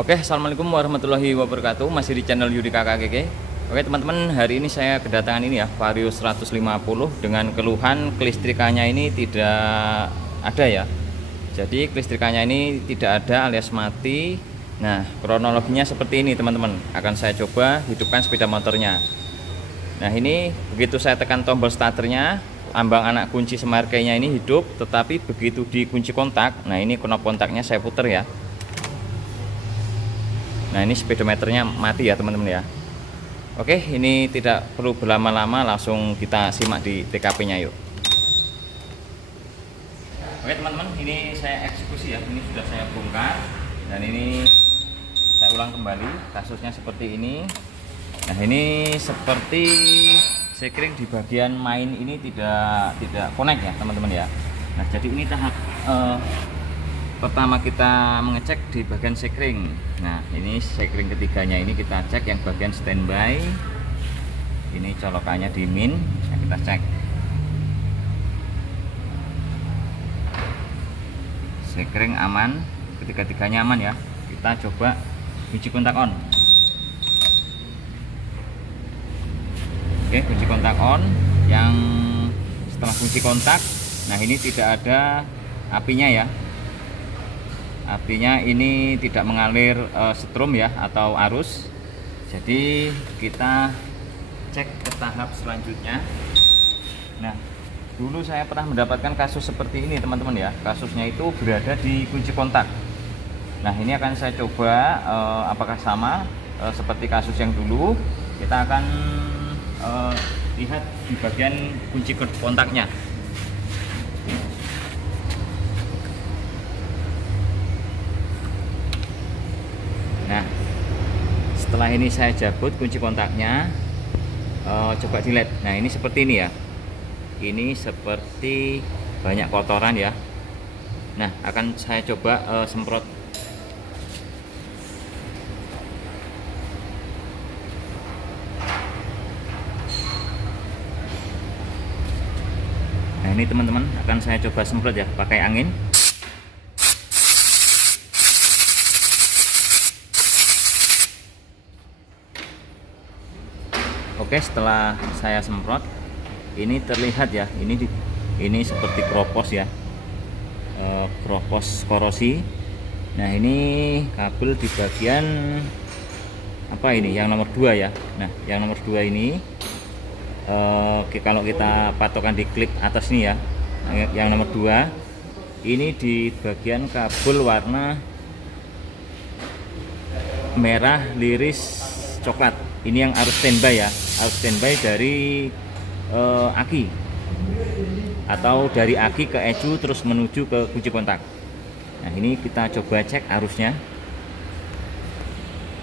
Oke, assalamualaikum warahmatullahi wabarakatuh. Masih di channel Yudi KKKK. Oke teman-teman, hari ini saya kedatangan ini ya, Vario 150 dengan keluhan kelistrikannya ini tidak ada ya. Jadi kelistrikannya ini tidak ada alias mati. Nah, kronologinya seperti ini teman-teman. Akan saya coba hidupkan sepeda motornya. Nah, ini begitu saya tekan tombol starternya, ambang anak kunci semarkainya ini hidup, tetapi begitu dikunci kontak, nah ini knob kontaknya saya puter ya. Nah, ini speedometernya mati ya teman-teman ya. Oke, ini tidak perlu berlama-lama, langsung kita simak di TKP-nya yuk. Oke teman-teman, ini saya eksekusi ya. Ini sudah saya bongkar dan ini saya ulang kembali. Kasusnya seperti ini. Nah, ini seperti sekring di bagian main ini tidak connect ya teman-teman ya. Nah, jadi ini tahap pertama kita mengecek di bagian sekring. Nah, ini sekring ketiganya ini kita cek yang bagian standby. Ini colokannya di min. Nah, kita cek. Sekring aman, ketiga-tiganya aman ya. Kita coba kunci kontak on. Oke, kunci kontak on. Yang setelah kunci kontak, nah ini tidak ada apinya ya. Apinya ini tidak mengalir strom ya atau arus. Jadi kita cek ke tahap selanjutnya. Nah, dulu saya pernah mendapatkan kasus seperti ini teman-teman ya. Kasusnya itu berada di kunci kontak. Nah, ini akan saya coba apakah sama seperti kasus yang dulu. Kita akan lihat di bagian kunci kontaknya. Nah, setelah ini saya cabut kunci kontaknya, coba dilihat. Nah, ini seperti ini ya. Ini seperti banyak kotoran ya. Nah, akan saya coba semprot. Nah, ini teman-teman akan saya coba semprot ya pakai angin. Oke, setelah saya semprot, ini terlihat ya, ini seperti kropos ya, kropos korosi. Nah, ini kabel di bagian apa ini? Yang nomor 2 ya. Nah, yang nomor 2 ini, kalau kita patokan di klip atas ini ya, yang nomor 2 ini di bagian kabel warna merah liris coklat. Ini yang arus standby ya, arus standby dari aki atau dari aki ke ECU terus menuju ke kunci kontak. Nah, ini kita coba cek arusnya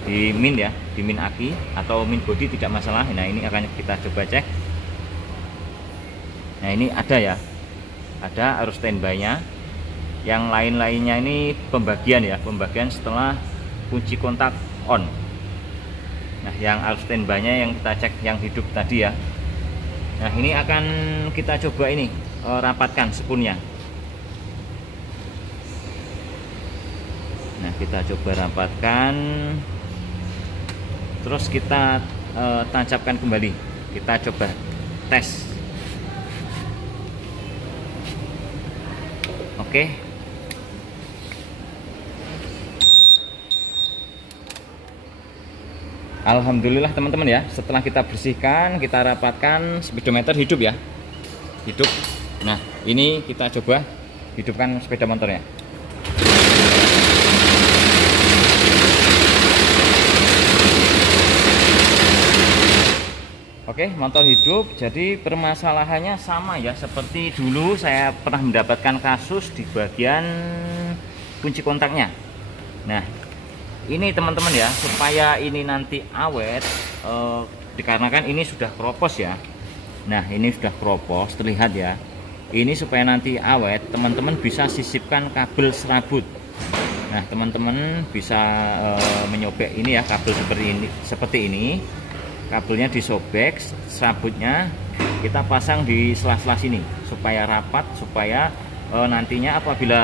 di min ya, di min aki atau min body tidak masalah. Nah, ini akan kita coba cek. Nah, ini ada ya, ada arus standby-nya. Yang lain-lainnya ini pembagian ya, pembagian setelah kunci kontak on. Nah, yang arus standby-nya yang kita cek yang hidup tadi ya. Nah, ini akan kita coba ini rapatkan spoolnya. Nah, kita coba rapatkan. Terus kita tancapkan kembali. Kita coba tes. Oke. Alhamdulillah teman-teman ya, setelah kita bersihkan, kita rapatkan, speedometer hidup ya, hidup. Nah, ini kita coba hidupkan sepeda motornya. Oke, motor hidup. Jadi permasalahannya sama ya, seperti dulu saya pernah mendapatkan kasus di bagian kunci kontaknya. Nah, ini teman-teman ya, supaya ini nanti awet, dikarenakan ini sudah kropos ya. Nah, ini sudah kropos, terlihat ya. Ini supaya nanti awet, teman-teman bisa sisipkan kabel serabut. Nah, teman-teman bisa menyobek ini ya, kabel seperti ini. Kabelnya disobek, serabutnya kita pasang di sela-sela sini supaya rapat, supaya nantinya apabila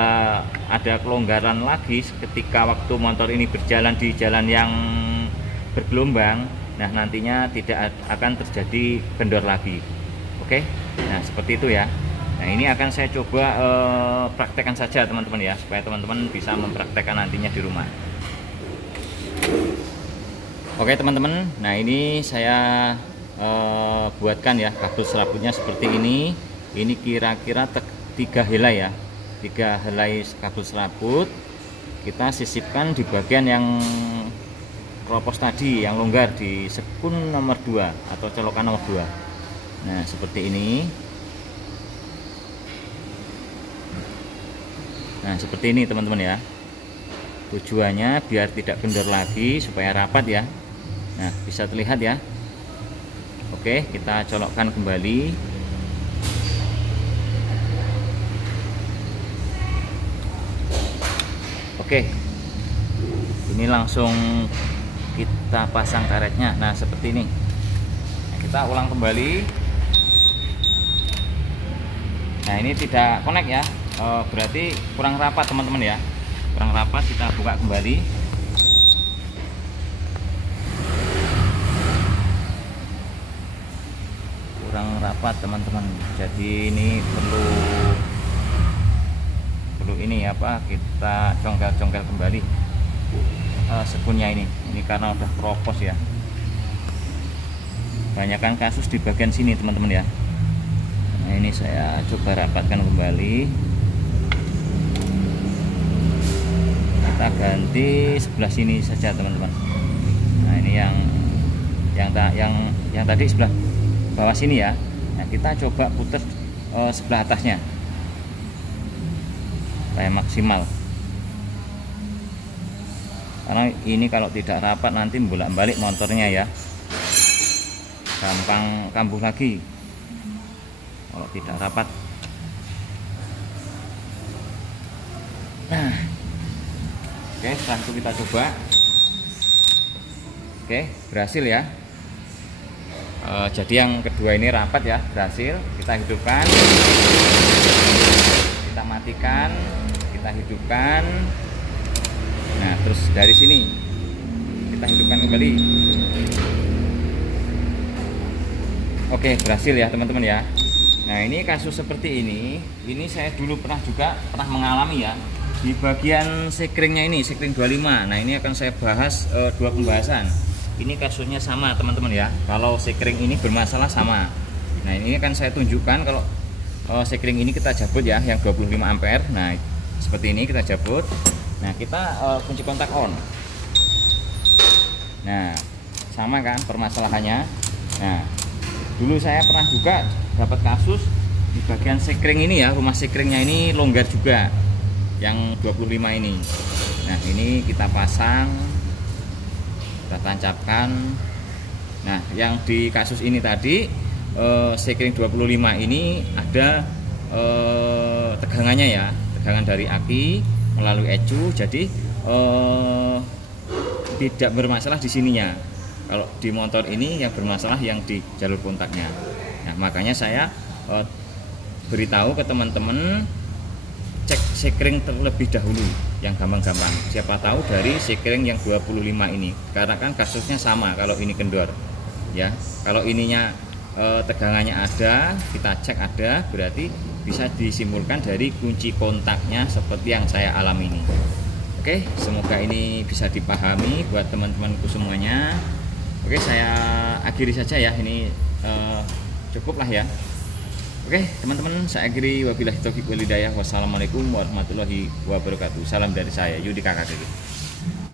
ada kelonggaran lagi ketika waktu motor ini berjalan di jalan yang bergelombang, nah nantinya tidak akan terjadi kendor lagi. Oke, nah seperti itu ya. Nah ini akan saya coba praktekkan saja teman-teman ya, supaya teman-teman bisa mempraktekkan nantinya di rumah. Oke teman-teman, nah ini saya buatkan ya kabel serabutnya seperti ini. Ini kira-kira 3 helai ya, 3 helai kabel serabut. Kita sisipkan di bagian yang kropos tadi, yang longgar di sekun nomor 2 atau colokan nomor 2. Nah seperti ini. Nah seperti ini teman-teman ya. Tujuannya biar tidak kendor lagi, supaya rapat ya. Nah bisa terlihat ya. Oke, kita colokkan kembali. Oke, ini langsung kita pasang karetnya. Nah seperti ini. Nah, kita ulang kembali. Nah ini tidak connect ya, berarti kurang rapat teman-teman ya, kurang rapat. Kita buka kembali. Kurang rapat teman-teman, jadi ini perlu ini apa, kita congkel-congkel kembali sekunnya ini karena udah kropos ya. Banyakkan kasus di bagian sini teman-teman ya. Nah ini saya coba rapatkan kembali. Kita ganti sebelah sini saja teman-teman. Nah ini yang tadi sebelah bawah sini ya. Nah kita coba putar sebelah atasnya supaya maksimal, karena ini kalau tidak rapat nanti bolak-balik motornya ya, gampang kambuh lagi kalau tidak rapat. Nah oke, setelah itu kita coba. Oke, berhasil ya. Jadi yang kedua ini rapat ya, berhasil. Kita hidupkan, kita matikan, kita hidupkan. Nah terus dari sini kita hidupkan kembali. Oke, berhasil ya teman-teman ya. Nah ini kasus seperti ini saya dulu pernah mengalami ya, di bagian sekringnya ini, sekring 25. Nah ini akan saya bahas 2 pembahasan. Ini kasusnya sama teman-teman ya, kalau sekring ini bermasalah sama. Nah ini akan saya tunjukkan kalau sekring ini kita cabut ya, yang 25 ampere. Nah seperti ini kita cabut. Nah kita kunci kontak on. Nah sama kan permasalahannya. Nah dulu saya pernah juga dapat kasus di bagian sekring ini ya, rumah sekringnya ini longgar juga, yang 25 ini. Nah ini kita pasang, kita tancapkan. Nah yang di kasus ini tadi sekring 25 ini ada tegangannya ya, tegangan dari aki melalui ecu, jadi tidak bermasalah di sininya. Kalau di motor ini yang bermasalah yang di jalur kontaknya. Nah makanya saya beritahu ke teman-teman, cek sekring terlebih dahulu yang gampang-gampang. Siapa tahu dari sekring yang 25 ini, karena kan kasusnya sama. Kalau ini kendor ya, kalau ininya tegangannya ada, kita cek ada, berarti bisa disimpulkan dari kunci kontaknya seperti yang saya alami ini. Oke, semoga ini bisa dipahami buat teman-temanku semuanya. Oke, saya akhiri saja ya, ini cukuplah ya. Oke teman-teman, saya akhiri. Wabillahi taufiq wal hidayah. Wassalamualaikum warahmatullahi wabarakatuh. Salam dari saya, Yudi Kakak.